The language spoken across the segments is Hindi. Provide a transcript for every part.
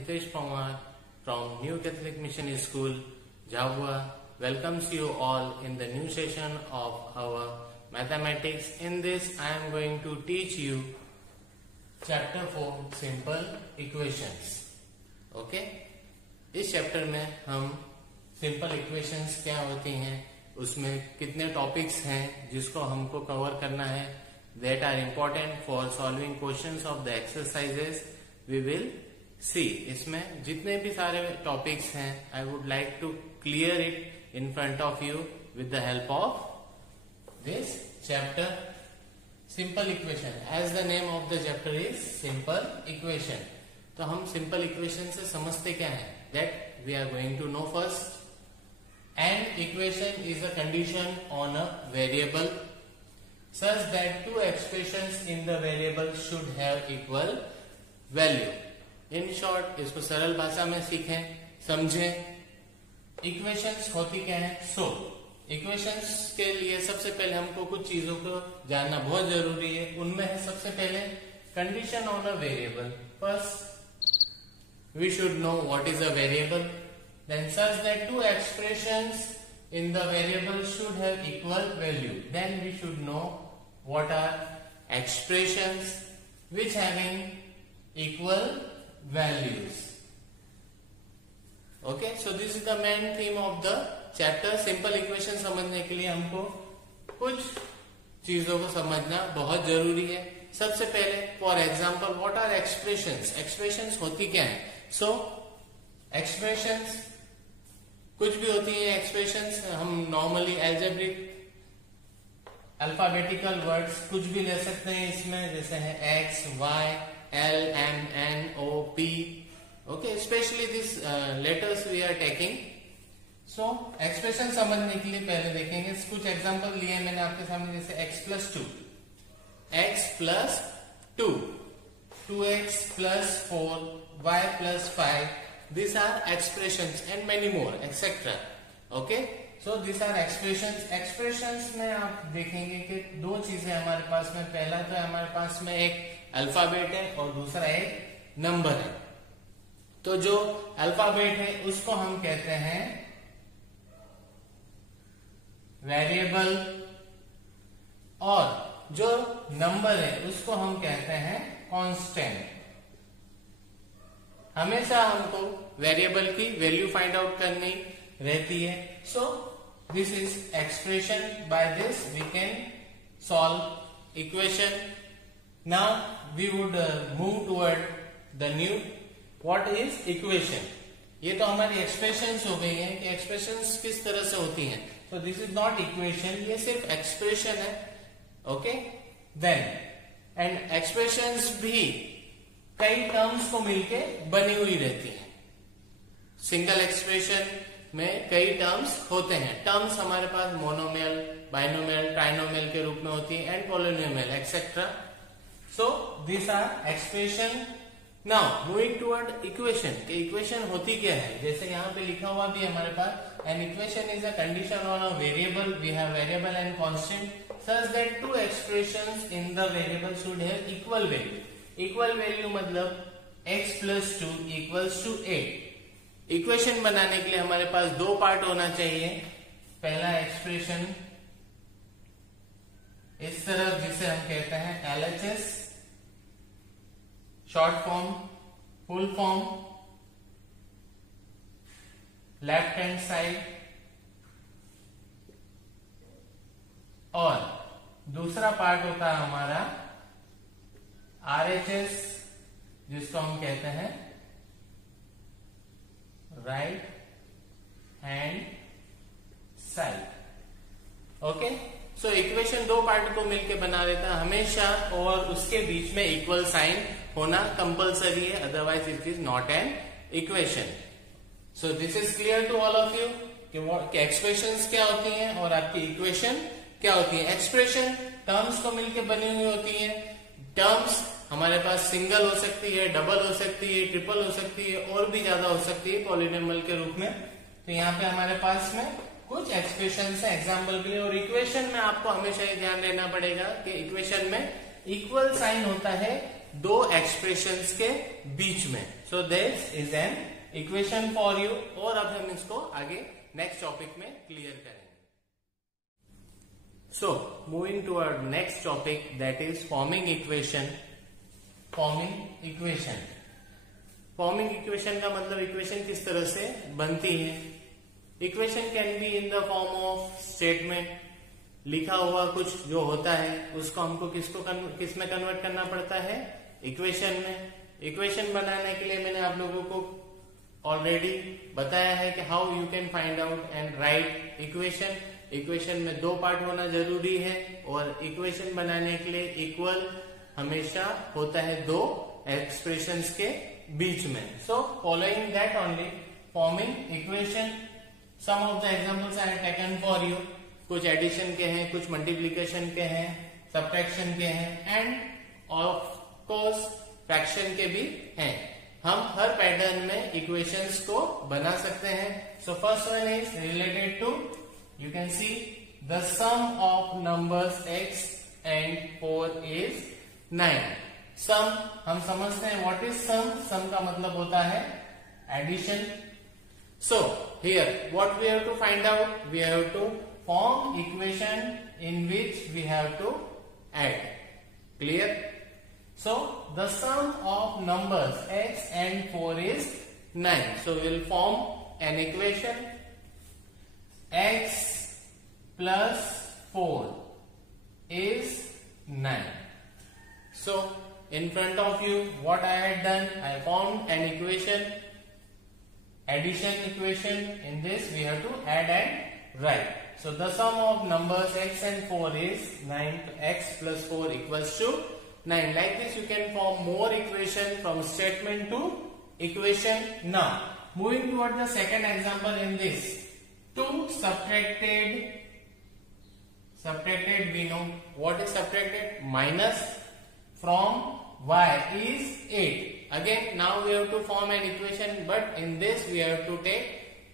Hitesh Pawar from New Catholic Mission School, Jhabua, welcomes you all in the new session of our mathematics. In this, I am going to teach you chapter 4 simple equations. Okay? इस चैप्टर में हम सिंपल इक्वेशंस क्या होती हैं, उसमें कितने टॉपिक्स हैं जिसको हमको कवर करना है, that are important for solving questions of the exercises we will see. इसमें जितने भी सारे टॉपिक्स हैं, I would like to clear it in front of you with the help of this chapter, simple equation. As the name of the chapter is simple equation. तो हम सिंपल इक्वेशन से समझते क्या है, that we are going to know first. An equation is a condition on a variable such that two expressions in the variable should have equal value. In short, इसको सरल भाषा में सीखें, समझें. इक्वेशंस होती क्या है? इक्वेशंस के लिए सबसे पहले हमको कुछ चीजों को जानना बहुत जरूरी है. उनमें है सबसे पहले condition on a variable. First we should know what is a variable, then such that two expressions in the variable should have equal value. Then we should know what are expressions which having equal values. Okay, so this is the main theme of the chapter. Simple equation समझने के लिए हमको कुछ चीजों को समझना बहुत जरूरी है. सबसे पहले for example, what are expressions. Expressions होती क्या है? एक्सप्रेशंस कुछ भी होती है. एक्सप्रेशंस हम नॉर्मली एल्जेब्रिक अल्फाबेटिकल वर्ड्स कुछ भी ले सकते हैं इसमें, जैसे है X, Y, L, M, N, O, P. Okay, specially this letters we are taking. So expression समझने के लिए पहले देखेंगे कुछ एग्जांपल लिए मैंने आपके सामने, जैसे x plus 2, x plus 2, 2x plus 4, y plus 5. These are expressions and many more, etc. Okay? So these are expressions. Expressions में आप देखेंगे कि दो चीजें हमारे पास में. पहला तो हमारे पास में एक अल्फाबेट है और दूसरा एक नंबर है. तो जो अल्फाबेट है उसको हम कहते हैं वेरिएबल, और जो नंबर है उसको हम कहते हैं कांस्टेंट. हमेशा हमको वेरिएबल की वैल्यू फाइंड आउट करनी रहती है. So this is expression. By this we can solve equation. Now we would move toward the new. What is equation? ये तो हमारी एक्सप्रेशंस हो गई हैं कि एक्सप्रेशंस किस तरह से होती हैं. सो दिस इज नॉट इक्वेशन, ये सिर्फ एक्सप्रेशन है. ओके, देन एंड एक्सप्रेशंस भी कई टर्म्स को मिलके बनी हुई रहती है. सिंगल एक्सप्रेशन में कई टर्म्स होते हैं. टर्म्स हमारे पास मोनोमियल, बाइनोमियल, ट्राइनोमियल के रूप में होती है, and polynomial, etcetera. So this are expression. Now moving toward equation. Equation होती क्या है? जैसे यहाँ पे लिखा हुआ भी हमारे पास, an equation is a condition on a variable. We have variable and constant such that two expressions in the variable should have equal value. Equal value मतलब x plus 2 equals to 8. Equation बनाने के लिए हमारे पास दो पार्ट होना चाहिए. पहला एक्सप्रेशन इस तरफ, जिसे हम कहते हैं LHS, short form, full form, left hand side, और दूसरा पार्ट होता है हमारा RHS, जिसको हम कहते हैं right hand side. Okay, so equation दो पार्ट को मिलकर बना देता है हमेशा, और उसके बीच में इक्वल साइन होना कंपलसरी है, otherwise it is not an equation. So this is clear to all of you कि एक्सप्रेशंस क्या होती हैं और आपकी इक्वेशन क्या होती है. एक्सप्रेशन टर्म्स को मिलकर बनी हुई होती है. टर्म्स हमारे पास सिंगल हो सकती है, डबल हो सकती है, ट्रिपल हो सकती है, और भी ज्यादा हो सकती है पॉलिनोमियल के रूप में. तो यहाँ पे हमारे पास में कुछ एक्सप्रेशन है एग्जाम्पल के लिए. और इक्वेशन में आपको हमेशा ये ध्यान देना पड़ेगा कि इक्वेशन में इक्वल साइन होता है दो एक्सप्रेशंस के बीच में. सो this is an equation for you. और अब हम इसको आगे नेक्स्ट टॉपिक में क्लियर करेंगे. So, moving to our next topic, that is forming equation. Forming equation. Forming equation का मतलब इक्वेशन किस तरह से बनती है. Equation can be in the form of statement. लिखा हुआ कुछ जो होता है उसको हमको किस में कन्वर्ट करना पड़ता है, इक्वेशन में. इक्वेशन बनाने के लिए मैंने आप लोगों को ऑलरेडी बताया है कि how you can find out and right equation. Equation में दो पार्ट होना जरूरी है और इक्वेशन बनाने के लिए इक्वल हमेशा होता है दो एक्सप्रेशंस के बीच में. So following that only forming equation. Some of the examples I have taken for you. कुछ एडिशन के हैं, कुछ मल्टीप्लीकेशन के हैं, सब्ट्रैक्शन के हैं एंड ऑफ कोर्स फ्रैक्शन के भी हैं. हम हर पैटर्न में इक्वेशंस को बना सकते हैं. So first one is related to, you can see the sum of numbers x and 4 is 9. sum हम समझते हैं what is sum. sum का मतलब होता है addition. So here what we have to find out, we have to form equation in which we have to add. Clear? So the sum of numbers x and 4 is 9. So we will form an equation x plus 4 is 9. So in front of you what I had done, I formed an equation, addition equation. In this we have to add and write. So the sum of numbers x and 4 is 9. X plus 4 equals to 9. Like this you can form more equation from statement to equation. Now moving toward the second example in this. 2 subtracted we know what is subtracted, minus from y is 8. Again now we have to form an equation, but in this we have to take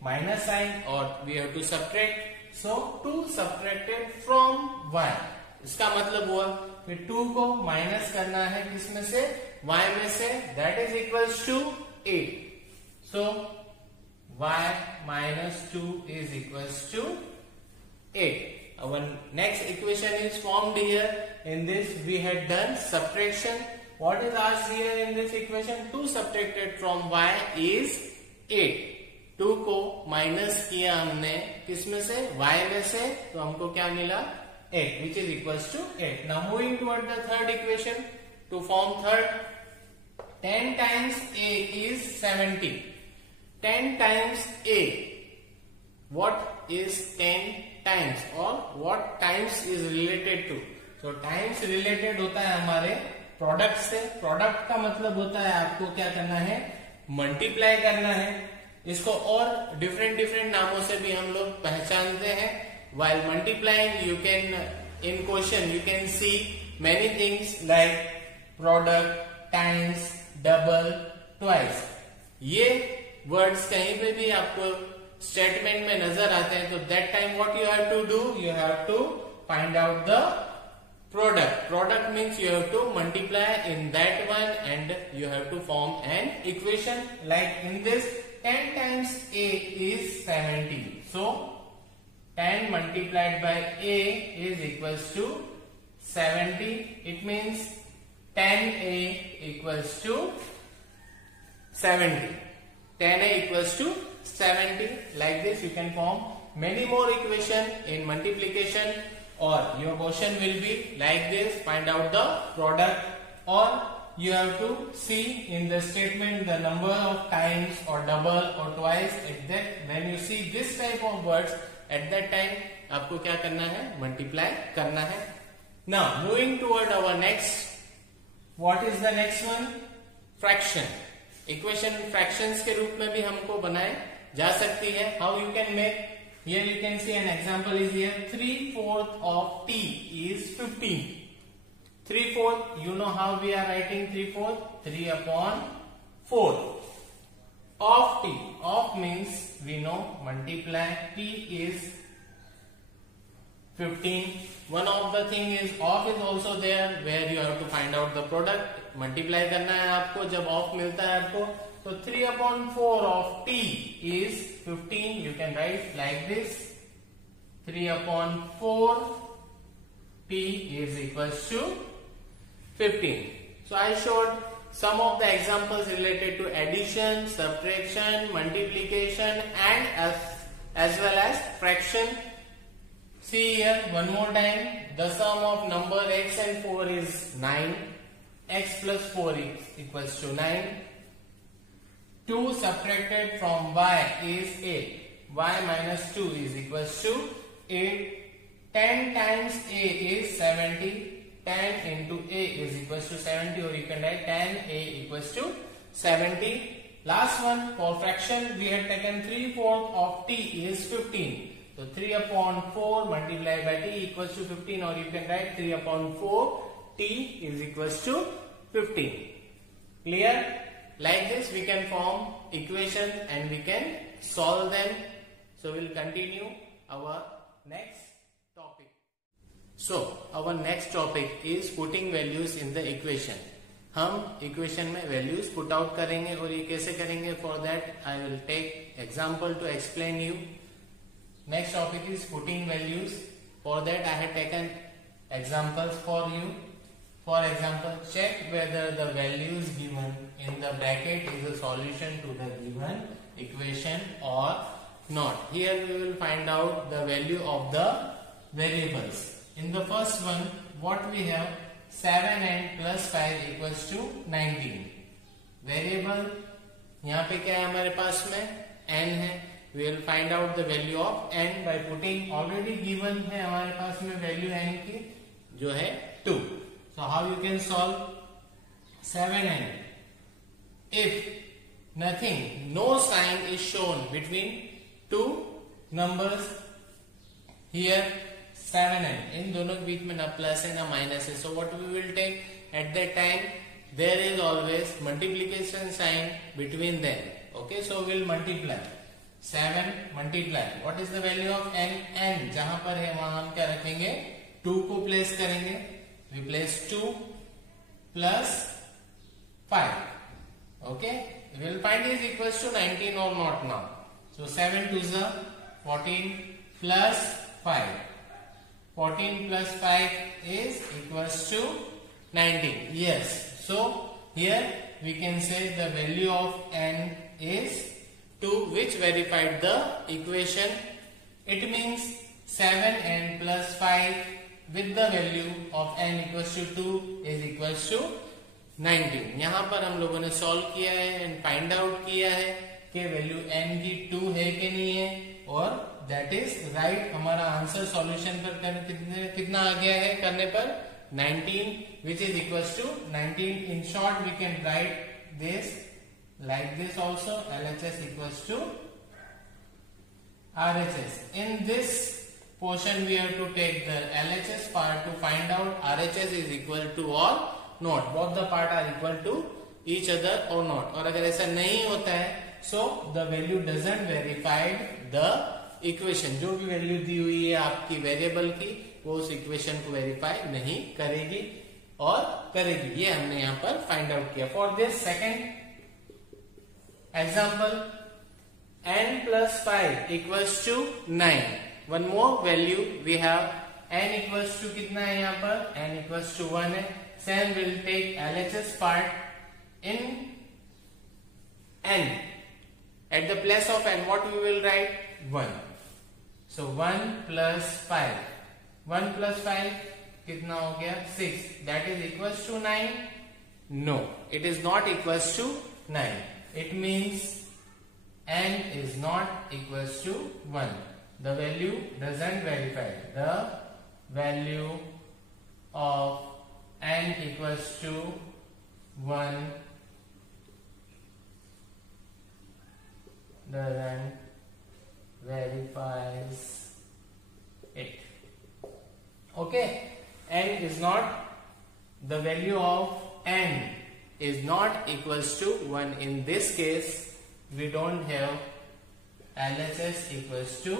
minus sign or we have to subtract. So 2 subtracted from y. इसका मतलब हुआ कि 2 को माइनस करना है किसमें से, y में से, that is equals to 8. So y minus 2 is equals to 8. Our next equation is formed here. In this we had done subtraction. What is asked here in this equation? 2 subtracted from y is 8. 2 को माइनस किया हमने किसमें से, y में से, तो हमको क्या मिला, 8, which is equals to 8. Now moving toward the third equation. To form third, 10 times a is 70. 10 times a. What is 10 times or what times is related to? So times related होता है हमारे प्रोडक्ट से. प्रोडक्ट का मतलब होता है आपको क्या करना है, मल्टीप्लाई करना है. इसको और डिफरेंट नामों से भी हम लोग पहचानते हैं. While multiplying you can, in question you can see many things like product, times, double, twice. ये वर्ड्स कहीं पे भी आपको स्टेटमेंट में नजर आते हैं तो that time what you have to do, you have to find out the product. Product means you have to multiply in that one and you have to form an equation. Like in this 10 times a is 70. So 10 multiplied by a is equals to 70. It means 10a equals to 70. 10a equals to 70. Like this you can form many more equation in multiplication, or your question will be like this: find out the product, or you have to see in the statement the number of times or double or twice. At that when you see this type of words, at that time आपको क्या करना है, multiply करना है. Now moving toward our next, what is the next one? Fraction. Equation fractions के रूप में भी हमको बनाए जा सकती है. How you can make, here you can see an example is here. 3/4 of t is 15. 3/4, you know how we are writing 3/4? 3/4 of t. Of means we know multiply, t is 15. One of the thing is off is also there where you have to find out the product. Multiply करना है आपको. जब off मिलता है आपको तो 3/4 of t is 15. You can write like this. 3/4 t is equals to 15. So I showed some of the examples related to addition, subtraction, multiplication and as well as fraction. See here one more time, the sum of number x and 4 is 9. X plus 4 is equals to 9. 2 subtracted from y is 8. Y minus 2 is equals to 8. 10 times a is 70. 10 into a is equals to 70, or you can write 10a equals to 70. Last one, for fraction we had taken 3/4 of t is 15. So 3/4 multiplied by t equals to 15, or you can write 3/4 t is equals to 15. Clear? Like this we can form equations and we can solve them. So we'll continue our next topic. So our next topic is putting values in the equation. हम इक्वेशन में वैल्यूज पुट आउट करेंगे, और ये कैसे करेंगे? For that I will take example to explain you. Next topic is putting values. For that I have taken examples for you. For example, check whether the values given in the bracket is a solution to the given equation or not. Here we will find out the value of the variables. In the first one, what we have, 7n plus 5 equals to 19. Variable यहाँ पे क्या है हमारे पास में? n है. We will find out the value of n by putting, already given है हमारे पास में value n की जो है 2. So how you can solve 7n? If nothing, no sign is shown between two numbers, here 7n, इन दोनों के बीच में ना प्लस है ना माइनस है. So what we will take at that time? There is always multiplication sign between them. Okay, so we will multiply. 7 multiply. What is the value of n? n जहां पर है वहां हम क्या रखेंगे? 2 को प्लेस करेंगे. We place 2 plus 5. Okay, we will find is equals to 19 or not now. So 7 to the 14 plus 5. 14 plus 5 is equals to 19. Yes. So here we can say the value of n is 2, which verified the equation. It means 7n plus 5 with the value of n equals to 2 is equals to 19. यहाँ पर हम लोगों ने सॉल्व किया है एंड फाइंड आउट किया है कि वैल्यू n की 2 है कि नहीं है, और दैट इज राइट. हमारा आंसर सॉल्यूशन पर कितना आ गया है करने पर? 19, which is equals to 19. In short we can write this like this also, LHS equals to RHS. In this portion we have to take the LHS part to find out RHS is equal to or not. Both the part are equal to each other or not. और अगर ऐसा नहीं होता है, so the value doesn't verify the equation. जो भी वैल्यू दी हुई है आपकी वेरिएबल की, वो उस इक्वेशन को वेरीफाई नहीं करेगी और करेगी. ये हमने यहाँ पर फाइंड आउट किया. For this second example, n plus 5 equals to 9. One more value we have, n equals to कितना है यहाँ पर? n equals to 1 है. Then we'll take LHS part in n. At the place of n, what we will write? 1. So 1 plus 5. 1 plus 5 कितना हो गया? 6. That is equals to 9? No, it is not equals to 9. It means n is not equals to 1. The value doesn't verify. The value of n equals to 1 doesn't verifies it. Okay, n is not, the value of n is not equals to 1. In this case we don't have LHS equals to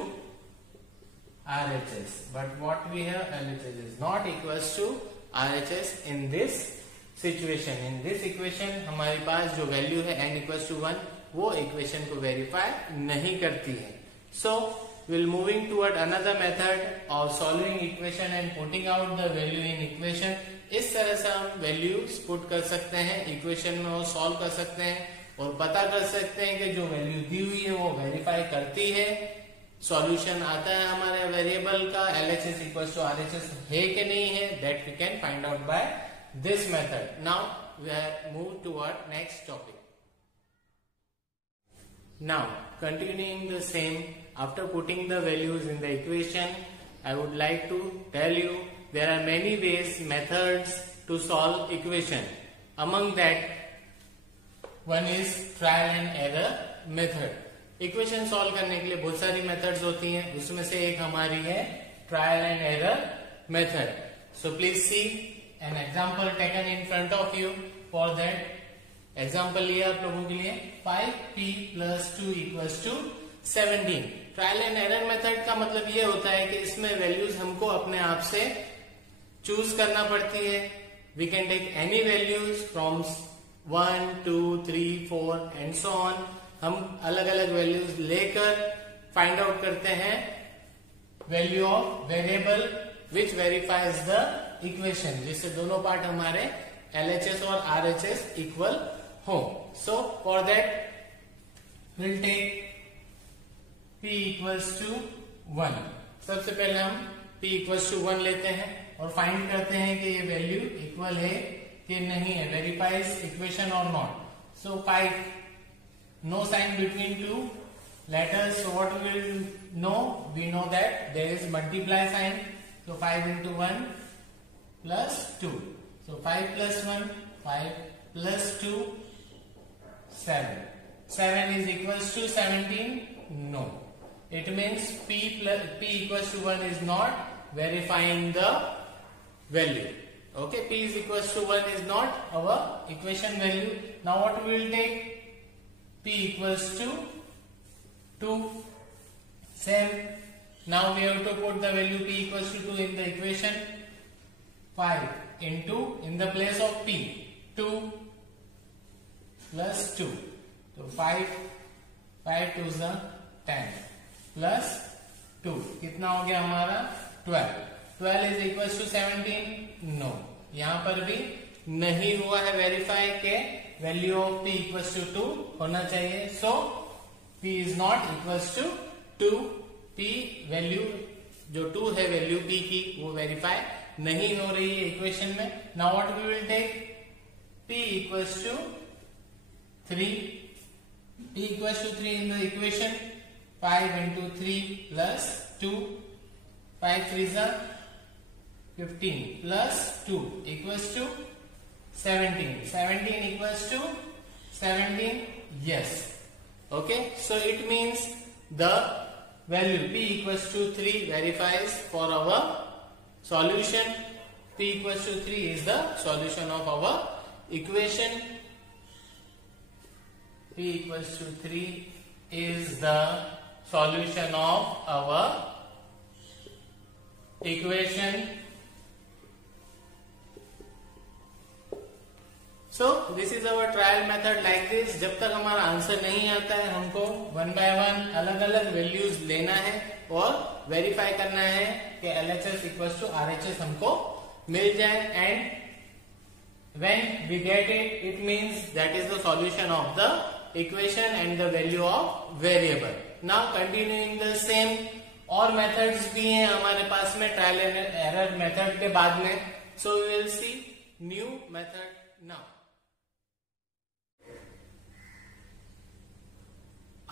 RHS, but what we have, LHS is not equals to RHS in this situation. In this equation हमारे पास जो वैल्यू है n equals to 1 वो इक्वेशन को वेरीफाई नहीं करती है. So we'll moving toward another method of solving equation and putting out the value in equation. इस तरह से हम वैल्यूज पुट कर सकते हैं इक्वेशन में और सॉल्व कर सकते हैं और पता कर सकते हैं कि जो वैल्यू दी हुई है वो वेरीफाई करती है. सॉल्यूशन आता है हमारे वेरिएबल का LHS इक्वल टू RHS है कि नहीं है, that we can find out by this method. Now we have move toward next topic. Now, continuing the same, after putting the values in the equation, I would like to tell you there are many ways, methods to solve equation. Among that, one is trial and error method. Equation solve करने के लिए बहुत सारी methods होती हैं, उसमें से एक हमारी है trial and error method. So please see an example taken in front of you. For that, example लिया आप लोगों के लिए 5p plus 2 equals to 17. Trial and error method का मतलब ये होता है कि इसमें वैल्यूज हमको अपने आप से चूज करना पड़ती है. We can take any values from 1, 2, 3, 4 and so on. हम अलग अलग वैल्यूज लेकर फाइंड आउट करते हैं value of variable which verifies the equation, जिससे दोनों पार्ट हमारे LHS और RHS इक्वल हो. So for that we'll take p equals to 1. सबसे पहले हम p equals to 1 लेते हैं और फाइंड करते हैं कि ये वैल्यू इक्वल है कि नहीं है, वेरीफाइज इक्वेशन और not. So 5, no sign between two letters. So what we will know? We know that there is multiply sign. So 5 into 1 plus 2. So 5 plus 1, 5 plus 2, 7. 7 is equals to 17? No. It means p equals to 1 is not verifying the value. Okay, p is equals to 1 is not our equation value. Now what we will take? P equals to 2. Same. Now we have to put the value p equals to 2 in the equation. 5 into, in the place of p, 2 plus 2. So 5 2 is 10 plus 2. कितना हो गया हमारा 12. 12 is equals to 17? No. यहाँ पर भी नहीं हुआ है वेरीफाई के value of p equals to 2 होना चाहिए. So p is not equals to 2. p value जो 2 है वैल्यू p की वो वेरीफाई नहीं हो रही है इक्वेशन में. Now what we will take? p equals to 3. p equals to 3 in the equation. 5 into 3 plus 2. 5 3s are 15 plus 2 equals to 17. 17 equals to 17. Yes. Okay. So it means the value p equals to 3 verifies for our solution. P equals to 3 is the solution of our equation. P equals to 3 is the solution of our equation. So this is our trial method like this. जब तक हमारा आंसर नहीं आता है हमको 1 by 1 अलग अलग वैल्यूज लेना है और वेरीफाई करना है कि LHS इक्वल्स टू RHS हमको मिल जाए. And when we get it, it means that is the solution of the equation and the value of variable. Now continuing the same, और मेथड्स भी हैं हमारे पास में ट्रायल एंड एरर मेथड के बाद में. So we will see new method now.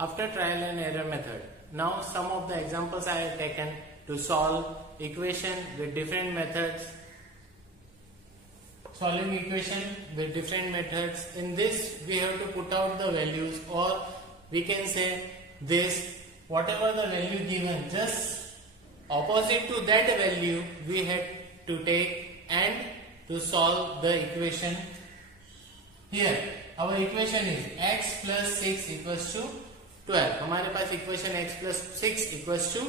After trial and error method, now some of the examples I have taken to solve equation with different methods. Solving equation with different methods. In this we have to put out the values, or we can say this, whatever the value given, just opposite to that value we had to take and to solve the equation. Here our equation is x plus 6 equals to 12. हमारे पास equation x plus 6 equals to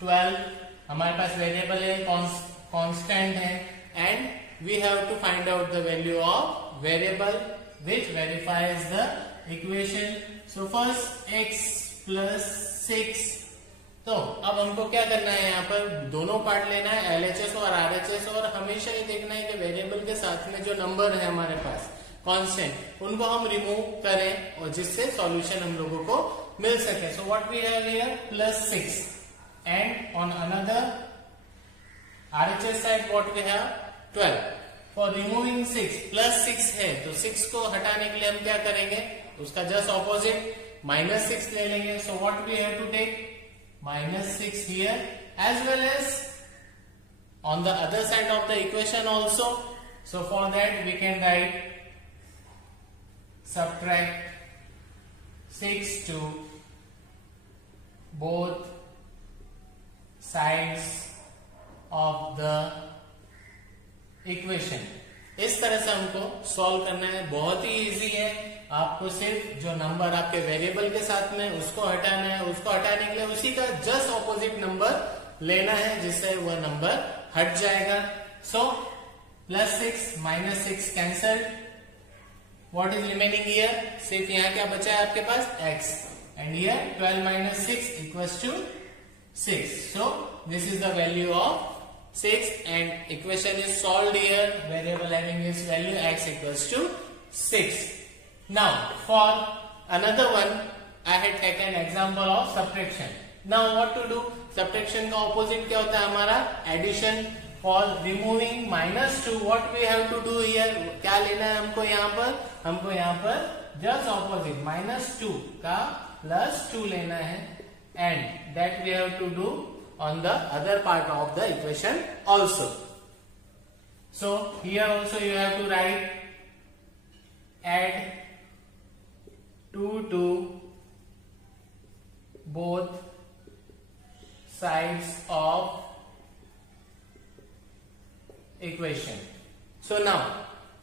12 हमारे पास वेरिएबल है, कांस्टेंट है, and we have to find out the value of variable which verifies the equation. So first x plus 6. तो अब हमको क्या करना है, यहाँ पर दोनों पार्ट लेना है, LHS और RHS, और हमेशा ये देखना है कि वेरिएबल के साथ में जो नंबर है हमारे पास कांस्टेंट, उनको हम रिमूव करें और जिससे सॉल्यूशन हम लोगों को मिल सके. So what we have here plus 6 and on another RHS side what we have 12. For removing 6 plus 6 है तो 6 को हटाने के लिए हम क्या करेंगे, उसका जस्ट ऑपोजिट -6 ले लेंगे. So what we have to take -6 here as well as on the other side of the equation also. So for that we can write subtract 6 to both sides of the equation. इस तरह से हमको सॉल्व करना है. बहुत ही इजी है. आपको सिर्फ जो नंबर आपके वेरिएबल के साथ में उसको हटाना है, उसको हटाने के लिए उसी का जस्ट ऑपोजिट नंबर लेना है जिससे वह नंबर हट जाएगा. So +6 -6 cancel. What is remaining here, सिर्फ यहाँ क्या बचा है आपके पास x, and here 12 - 6 equals to 6. So this is the value of 6 and equation is solved here. Variable having its value x equals to 6. Now for another one I had taken example of subtraction. Now what to do? Subtraction का opposite क्या होता है हमारा addition. For removing -2 what we have to do here? क्या लेना है हमको यहाँ पर? हमको यहाँ पर just opposite -2 का +2 लेना है, and that we have to do on the other part of the equation also. So here also you have to write add 2 to both sides of equation. So now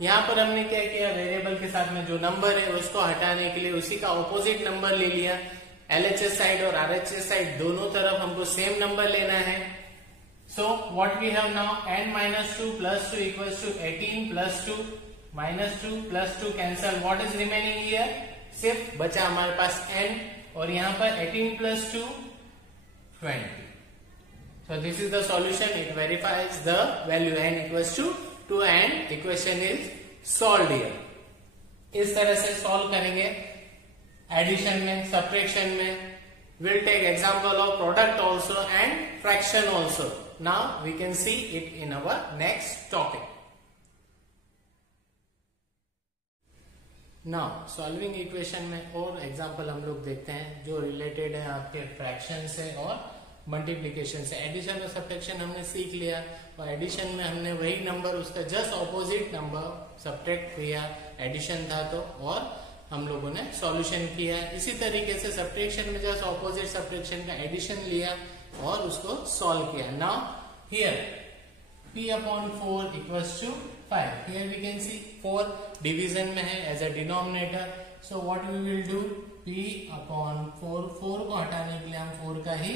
यहां पर हमने क्या किया, वेरिएबल के साथ में जो नंबर है उसको हटाने के लिए उसी का ऑपोजिट नंबर ले लिया. LHS साइड और RHS साइड दोनों तरफ हमको सेम नंबर लेना है. So what we have now n-2 + 2 equals to 18 + 2 -2 + 2 cancel. What is remaining here, सिर्फ बचा हमारे पास n, और यहाँ पर 18 + 2 20. So this is the solution. It verifies the value n equals to 2 and equation is solved here. इस तरह से सॉल्व करेंगे एडिशन में, सब्ट्रैक्शन में. we'll take example of product also and fraction also. Now we can see it in our next topic. Now solving equation में और एग्जाम्पल हम लोग देखते हैं जो रिलेटेड है आपके फ्रैक्शन से और मल्टीप्लीकेशन से. एडिशन और सब्ट्रैक्शन हमने सीख लिया, और एडिशन में हमने वही नंबर उसका जस्ट ऑपोजिट नंबर सब्ट्रैक्ट किया. एडिशन था तो, और हम लोगों ने सॉल्यूशन किया. इसी तरीके से सब्ट्रैक्शन में जस्ट ऑपोजिट सब्ट्रैक्शन का एडिशन लिया और उसको सॉल्व किया. Now here p/4 equals to 5. Here we can see 4 division में है as a denominator. So what we will do, p/4, 4 को हटाने के लिए हम 4 का ही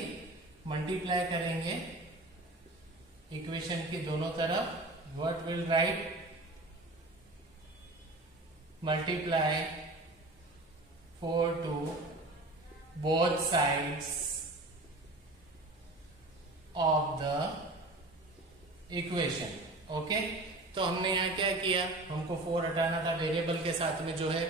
मल्टीप्लाई करेंगे इक्वेशन की दोनों तरफ. What will write, multiply 4 to both sides of the equation. Okay, तो हमने यहाँ क्या किया, हमको 4 हटाना था वेरिएबल के साथ में जो है,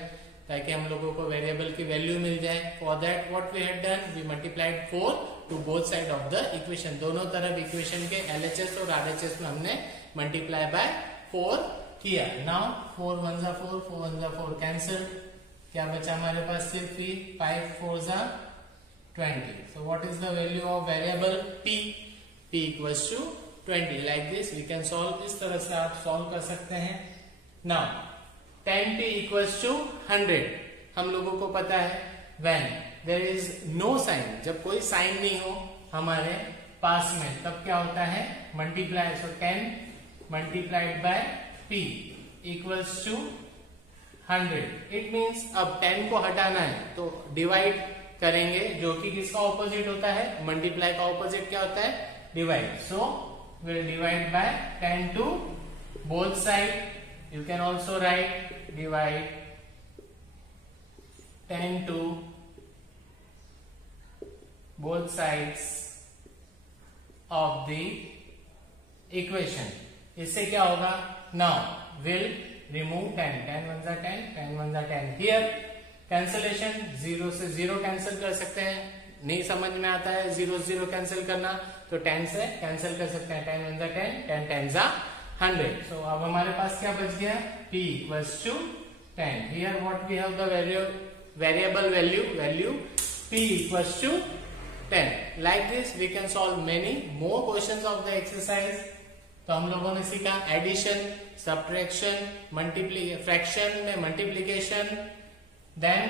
ताकि हम लोगों को वेरिएबल की वैल्यू मिल जाए. For that what we had done, we multiplied 4 to both side of the equation. दोनों तरफ इक्वेशन के LHS और RHS में हमने मल्टीप्लाई बाय 4 किया. Now 4 × 1 = 4, 4 × 1 = 4 cancel. क्या बचा हमारे पास, सिर्फ p. 5 × 4 = 20. So what is the value of variable p? p equals to 20. Like this we can solve. इस तरह से आप सॉल्व कर सकते हैं. Now 10p equals to 100. हम लोगों को पता है when there is no sign, जब कोई साइन नहीं हो हमारे पास में, तब क्या होता है, multiply. So 10 multiplied by p equals to 100. It means अब 10 को हटाना है तो डिवाइड करेंगे, जो कि किसका ऑपोजिट होता है, मल्टीप्लाई का ऑपोजिट क्या होता है, divide. So we'll divide by 10 to both side. You can also write divide 10 to both sides of the equation. इससे क्या होगा? Now we'll remove 10. 10 1 जा 10, 10 1 जा 10. Here cancellation 0 से 0 कैंसिल कर सकते हैं. नहीं समझ में आता है 0 0 कैंसिल करना तो 10 से कैंसिल कर सकते हैं. 10 1 जा 10, 10 10 जा 100. So अब हमारे पास क्या बच गया? P equals to 10. Here what we have the variable value P equals to 10. Like this we can solve many more questions of the exercise. तो हम लोगों ने सीखा एडिशन, सब्ट्रैक्शन, फ्रैक्शन में multiplication. Then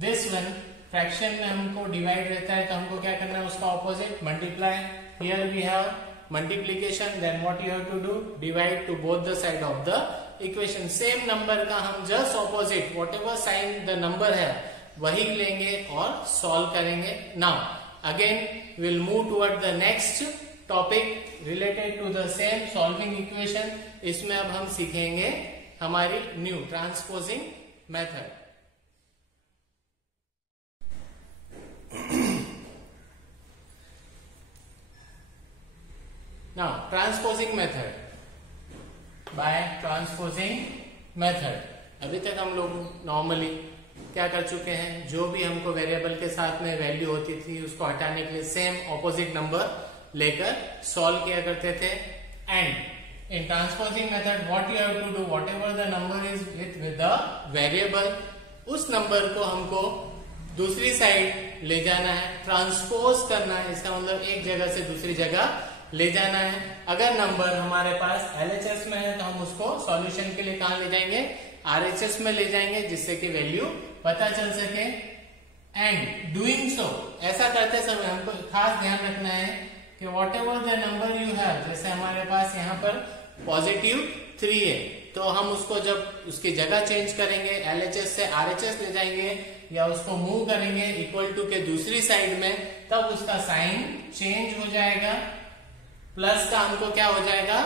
this one fraction में हमको डिवाइड रहता है तो हमको क्या करना है? उसका opposite multiply. Here we have multiplication. Then what you have to do? Divide to both the side of the equation. Same number का हम just opposite whatever sign the number है वही लेंगे और सॉल्व करेंगे. Now again will move toward the next topic related to the same solving equation. इसमें अब हम सीखेंगे हमारी new transposing method. Now transposing method. By transposing method अभी तक हम लोग नॉर्मली क्या कर चुके हैं? जो भी हमको वेरिएबल के साथ में वैल्यू होती थी उसको हटाने के लिए सेम ऑपोजिट नंबर लेकर सॉल्व किया करते थे. And in transposing method what you have to do, whatever the number is with the variable, उस नंबर को हमको दूसरी साइड ले जाना है, ट्रांसपोज करना है. इसका मतलब एक जगह से दूसरी जगह ले जाना है. अगर नंबर हमारे पास LHS में है तो हम उसको सॉल्यूशन के लिए कहां ले जाएंगे? RHS में ले जाएंगे जिससे कि वैल्यू पता चल सके. एंड डूइंग सो ऐसा करते समय हमको खास ध्यान रखना है कि what ever the number you have, जैसे हमारे पास यहाँ पर पॉजिटिव 3 है तो हम उसको जब उसकी जगह चेंज करेंगे LHS से RHS ले जाएंगे या उसको मूव करेंगे इक्वल टू के दूसरी साइड में, तब उसका साइन चेंज हो जाएगा. प्लस का हमको क्या हो जाएगा?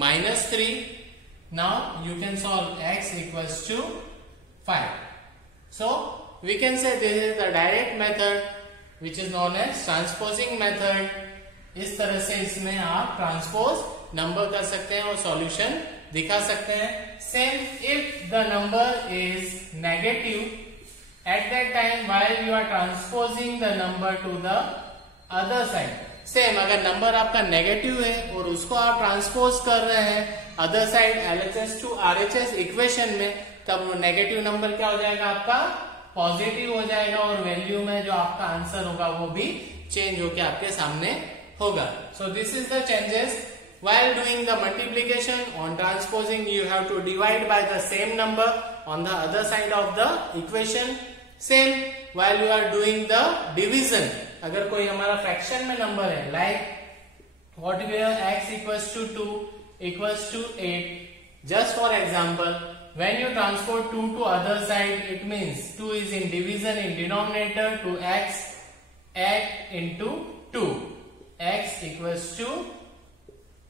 -3. Now you can solve x equals to 5. So we can say this is the direct method which is known as transposing method. इस तरह से इसमें आप ट्रांसपोज नंबर कर सकते हैं और सॉल्यूशन दिखा सकते हैं. Same if the number is negative at that time while you are transposing the number to the other side. Same अगर नंबर आपका नेगेटिव है और उसको आप ट्रांसपोज कर रहे हैं other side LHS to RHS equation में, तब वो नेगेटिव नंबर क्या हो जाएगा? आपका पॉजिटिव हो जाएगा और वैल्यू में जो आपका आंसर होगा वो भी चेंज होकर आपके सामने होगा. So this is the changes. While doing the multiplication on transposing, you have to divide by the same number on the other side of the equation. Same while you are doing the division. अगर कोई हमारा फ्रैक्शन में नंबर है like what we have x equals to 2 equals to 8. Just for example, when you transport 2 to other side, it means 2 is in division in denominator to x, 8 into 2. X equals to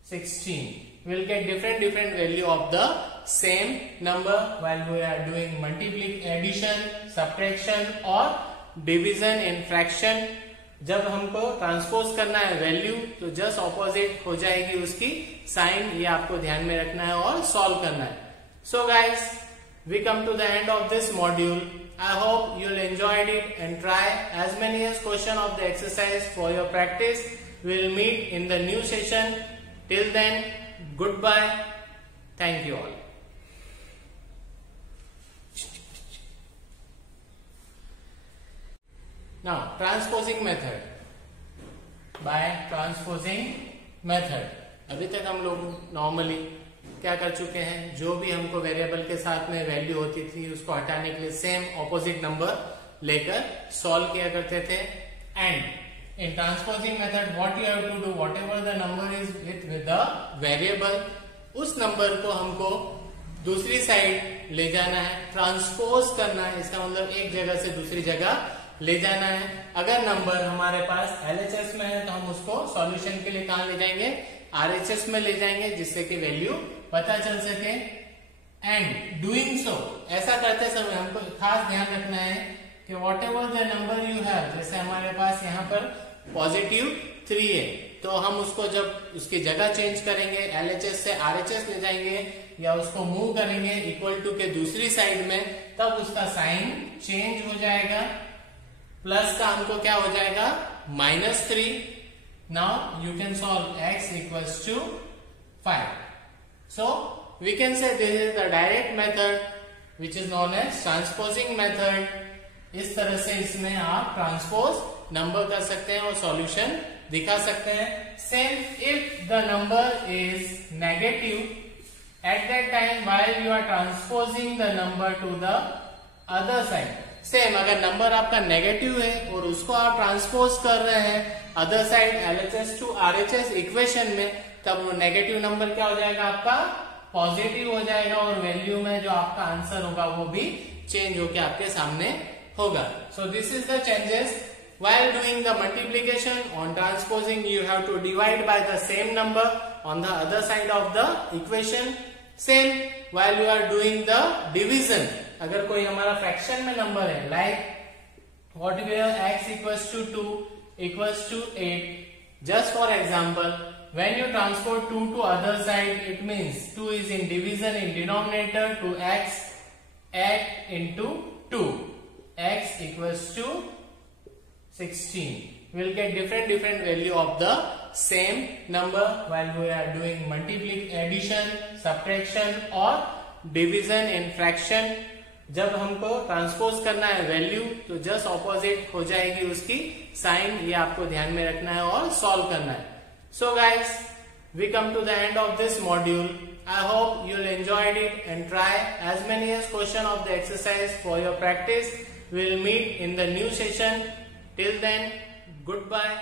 16. We'll get different value of the same number while we are doing addition, subtraction or division in fraction. जब हमको ट्रांसपोज करना है वैल्यू तो जस्ट ऑपोजिट हो जाएगी उसकी साइन. ये आपको ध्यान में रखना है और सॉल्व करना है. So guys, we come to the end of this module. I hope you'll enjoyed it and try as many as question of the exercise for your practice. We'll meet in the new session. Till then, goodbye. Thank you all. Now, transposing method. By transposing method. अभी तक हम लोग नॉर्मली क्या कर चुके हैं? जो भी हमको वेरिएबल के साथ में वैल्यू होती थी उसको हटाने के लिए सेम ऑपोजिट नंबर लेकर सॉल्व किया करते थे. And in transposing method what you have to do, whatever the number is with the variable, उस नंबर को हमको दूसरी साइड ले जाना है, ट्रांसपोज करना है. इसका मतलब एक जगह से दूसरी जगह ले जाना है। अगर नंबर हमारे पास LHS में है तो हम उसको सॉल्यूशन के लिए कहाँ ले जाएंगे, RHS में ले जाएंगे, जिससे कि वैल्यू पता चल सके। एंड डूइंग सो, ऐसा करते समय हमको खास ध्यान रखना है कि what ever the number you have, जैसे हमारे पास यहाँ पर +3 है, तो हम उसको जब उसकी जगह चेंज करेंगे, LHS से RHS ले जाएंगे या उसको मूव करेंगे इक्वल टू के दूसरी साइड में, तब उसका साइन चेंज हो जाएगा। प्लस का हमको क्या हो जाएगा, -3। Now you can solve x equals to 5। So we can say this is the direct method which is known as transposing method. इस तरह से इसमें आप ट्रांसपोज नंबर कर सकते हैं और सॉल्यूशन दिखा सकते हैं। Same if the number is negative, at that time while you are transposing the number to the other side, same अगर नंबर आपका नेगेटिव है और उसको आप ट्रांसपोज कर रहे हैं other side LHS to RHS equation में, तब वो नेगेटिव नंबर क्या हो जाएगा, आपका पॉजिटिव हो जाएगा और वैल्यू में जो आपका आंसर होगा वो भी चेंज होकर आपके सामने होगा। सो this is the changes while doing the multiplication. On transposing you have to divide by the same number on the other side of the equation. Same while you are doing the division, अगर कोई हमारा फ्रैक्शन में नंबर है, like what we have x equals to 2 equals to 8, just for example, when you transport 2 to other side, it means 2 is in division in denominator to x, 8 into 2, x equals to 16. We'll get different value of the same number while we are doing multiplication, addition, subtraction और division in fraction. जब हमको ट्रांसपोज करना है वैल्यू तो जस्ट ऑपोजिट हो जाएगी उसकी साइन, ये आपको ध्यान में रखना है और सॉल्व करना है। So guys, we come to the end of this module. I hope you'll enjoyed it and try as many as question of the exercise for your practice. We'll meet in the new session. Till then, goodbye.